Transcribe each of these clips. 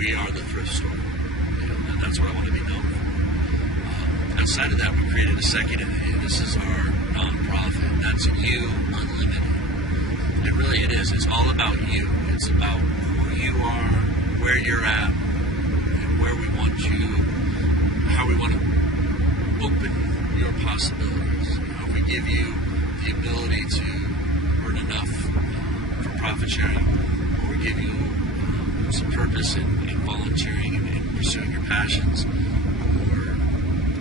we are the thrift store. And that's what I want to be known for. Outside of that, we created a second entity. This is our nonprofit. That's You Unlimited. And really it is. It's all about you. It's about who you are, where you're at, and where we want you, how we want to open your possibilities. We give you the ability to earn enough for profit sharing, or we give you some purpose in volunteering and pursuing your passions, or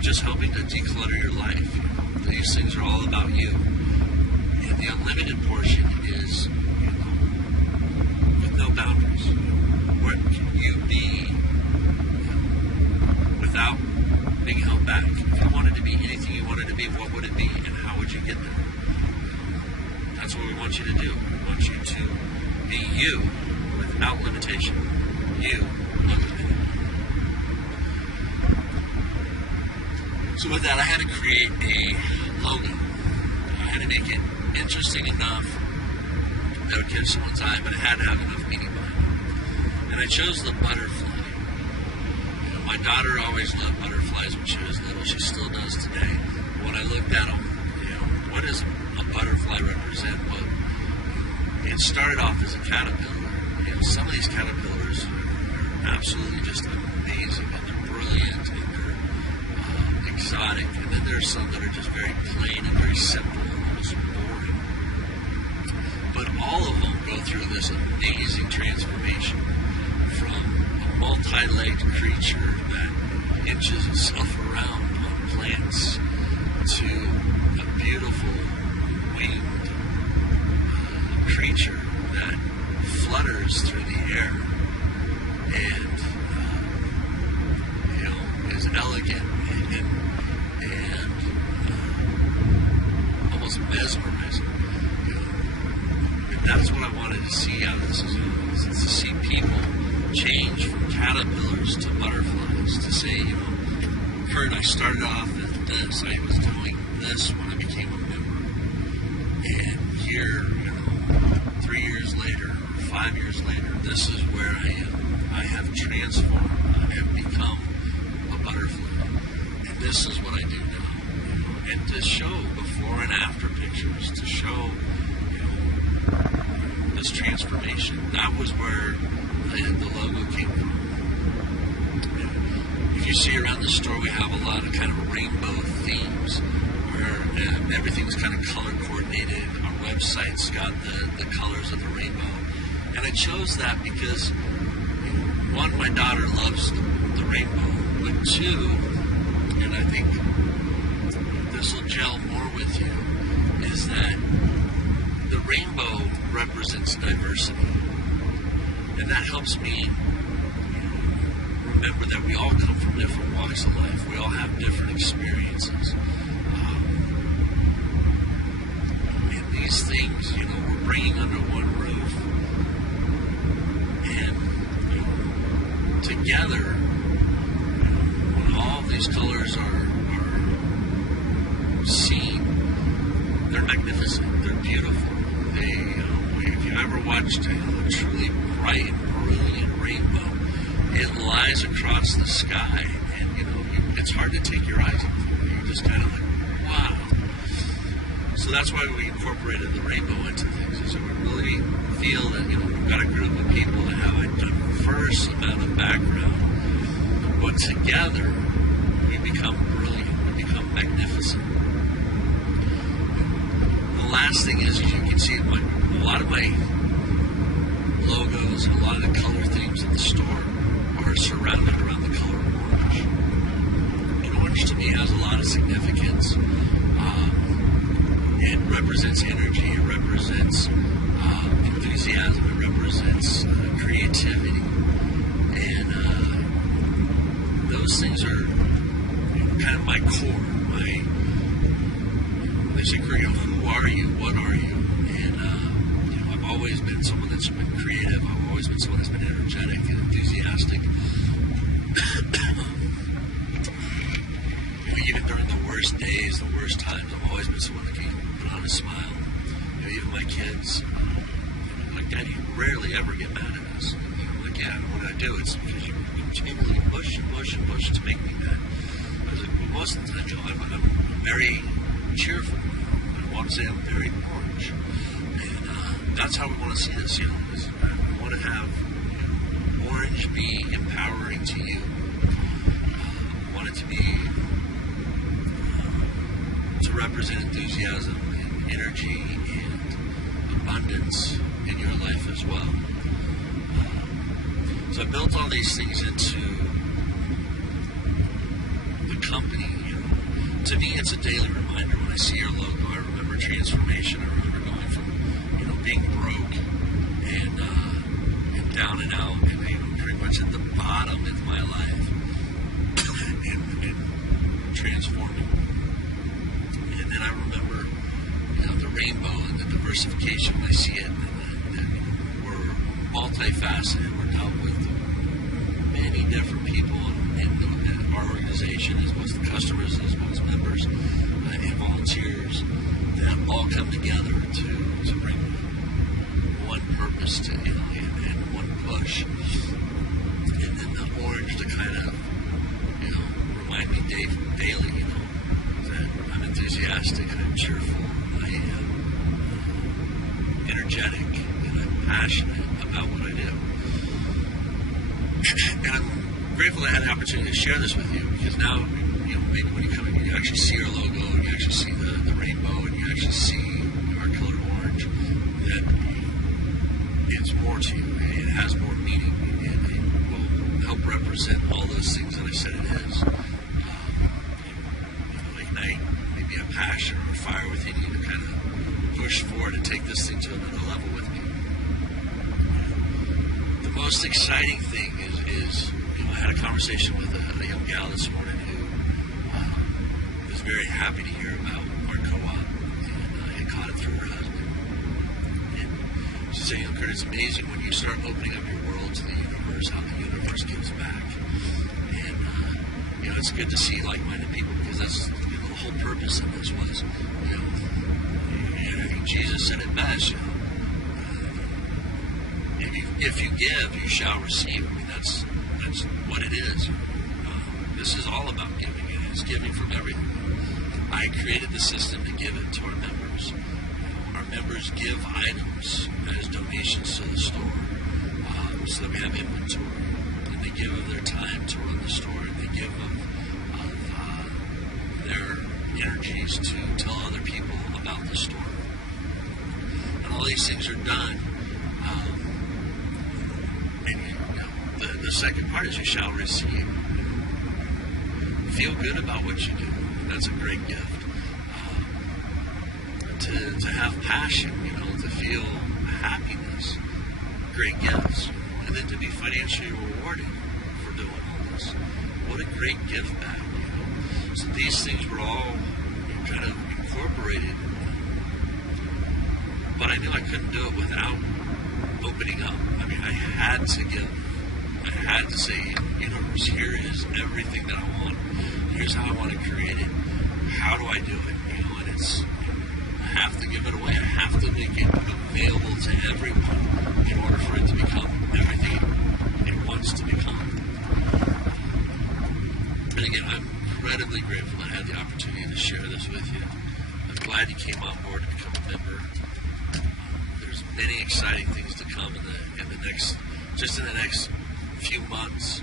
just helping to declutter your life. These things are all about you. And the unlimited portion is with no boundaries. Where can you be without being held back? If you wanted to be anything you wanted to be, what would it be, and how would you get there? That's what we want you to do. We want you to be you without limitation. You unlimited. So with that, I had to create a logo. I had to make it interesting enough that would catch someone's eye, but it had to have enough meaning behind it. And I chose the butterfly. My daughter always loved butterflies when she was little. She still does today. When I looked at them, what does a butterfly represent? Well, it started off as a caterpillar. Some of these caterpillars are absolutely just amazing, and they're brilliant, and they're exotic. And then there's some that are just very plain and very simple, almost boring. But all of them go through this amazing transformation from a multi-legged creature that inches itself around on plants to a beautiful winged creature that flutters through the air and is elegant and almost mesmerizing. And that's what I wanted to see out of this, is to see people change from caterpillars to butterflies, to say, Kurt, I started off as this, I was doing this when I became a member, and here, 3 years later, 5 years later, this is where I am. I have transformed. I have become a butterfly. And this is what I do now. And to show before and after pictures, to show this transformation, that was where the logo came from. If you see around the store, we have a lot of kind of rainbow themes where everything's kind of color coordinated. Our website's got the colors of the rainbow. And I chose that because, one, my daughter loves the rainbow, but two, and I think this will gel more with you, is that the rainbow represents diversity. And that helps me remember that we all come from different walks of life. We all have different experiences. And these things, we're bringing under one roof. And together, when all these colors are seen, they're magnificent. They're beautiful. If you ever watched a truly bright and brilliant rainbow, it lies across the sky, and it's hard to take your eyes off of it. You're just kind of like, wow. So that's why we incorporated the rainbow into things, so we really feel that we've got a group of people that have a diverse amount of background, but together we become brilliant, we become magnificent. The last thing is, as you can see, a lot of my logos, a lot of the color themes in the store are surrounded around the color orange. And orange to me has a lot of significance. It represents energy, it represents enthusiasm, it represents creativity. And those things are kind of my core. They say, who are you? What are you? And I've always been someone that's been creative. I've always been someone that's been energetic and enthusiastic. Even during the worst days, the worst times, I've always been someone that can put on a smile. Even my kids, like Daddy rarely ever get mad at us. Like yeah, what I do, it's because you continually push and push and push to make me mad. I was like, well, most of the time, I'm very cheerful. I want to say I'm very orange. And that's how we want to see this, is I want to have orange be empowering to you. I want it to be, to represent enthusiasm and energy and abundance in your life as well. So I built all these things into the company. To me, it's a daily reminder. When I see your logo, I remember transformation. I remember going from, being broke and down and out, and pretty much at the bottom of my life, and transforming. And then I remember, the rainbow and the diversification. When I see it, that we're multifaceted. We're dealt with many different people in our organization, as well as the customers, as well as members and volunteers, that all come together to bring one purpose to and one push. And then the orange to kind of remind me daily that I'm enthusiastic, I'm cheerful, I am energetic, and I'm passionate about what I do. And I'm grateful I had the opportunity to share this with you, because now, maybe when you come in, you actually see our logo, and you actually see the rainbow, and you actually see our color orange, that it's more to you, and it has more meaning, and it will help represent all those things that I said it is. Ignite maybe a passion or a fire within you to kind of push forward and take this thing to another level with me. The most exciting thing is I had a conversation with a young gal this morning who was very happy to hear about our co-op, and had caught it through her husband. And she's saying, Kurt, it's amazing when you start opening up your world to the universe, how the universe gives back. And it's good to see like-minded people, because that's the whole purpose of this was, Jesus said it best, if you give, you shall receive. I mean, that's what it is. This is all about giving. It's giving from everything. I created the system to give it to our members. Our members give items as donations to the store, so that we have inventory. And they give of their time to run the store, and they give of their energies to tell other people about the store. And all these things are done. The second part is you shall receive. Feel good about what you do. That's a great gift. To have passion, to feel happiness, great gifts. And then to be financially rewarded for doing all this. What a great gift back, So these things were all kind of incorporated. But I knew I couldn't do it without opening up. I mean, I had to give. I had to say, universe, here is everything that I want. Here's how I want to create it. How do I do it? And it's, I have to give it away. I have to make it available to everyone in order for it to become everything it wants to become. And again, I'm incredibly grateful I had the opportunity to share this with you. I'm glad you came on board to become a member. There's many exciting things to come in the next few months.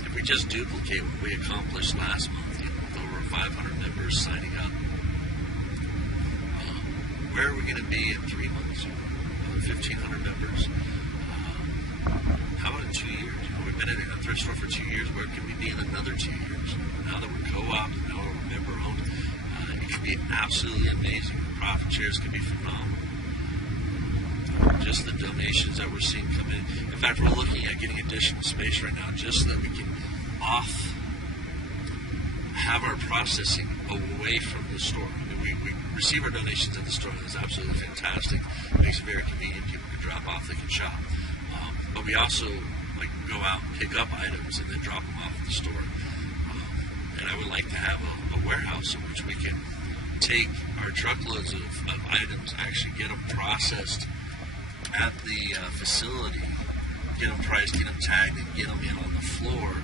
If we just duplicate what we accomplished last month, with over 500 members signing up, where are we going to be in 3 months? Over 1,500 members. How about in 2 years? We've been in a thrift store for 2 years. Where can we be in another 2 years? Now that we're co-op, now we're member-owned, it could be absolutely amazing. The profit shares could be phenomenal. Just the donations that we're seeing come in. In fact, we're looking at getting additional space right now just so that we can have our processing away from the store. I mean, we receive our donations at the store, and that's absolutely fantastic. It makes it very convenient. People can drop off, they can shop. But we also go out and pick up items and then drop them off at the store. And I would like to have a warehouse in which we can take our truckloads of items, actually get them processed at the facility get them priced, get them tagged, and get them in on the floor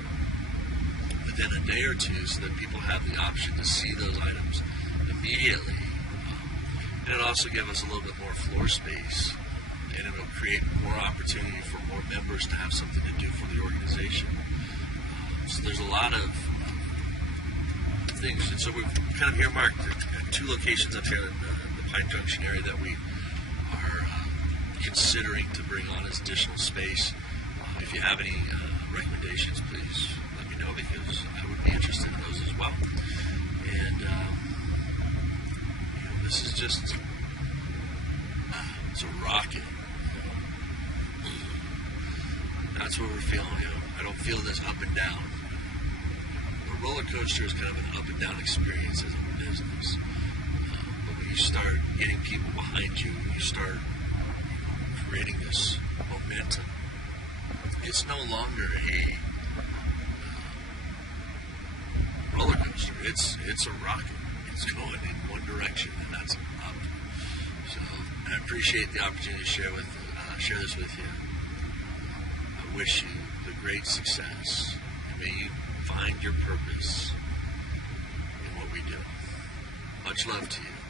within a day or two so that people have the option to see those items immediately. And it'll also give us a little bit more floor space, and it'll create more opportunity for more members to have something to do for the organization. So there's a lot of things. And so we've kind of earmarked 2 locations up here in the Pine Junction area that we are considering to bring on as additional space. If you have any recommendations, please let me know, because I would be interested in those as well. And this is just, it's a rocket. That's what we're feeling. I don't feel this up and down. A roller coaster is kind of an up and down experience as a business. But when you start getting people behind you, you start creating this momentum. It's no longer a roller coaster. It's a rocket. It's going in one direction, and that's up. So I appreciate the opportunity to share this with you. I wish you the great success. May you find your purpose in what we do. Much love to you.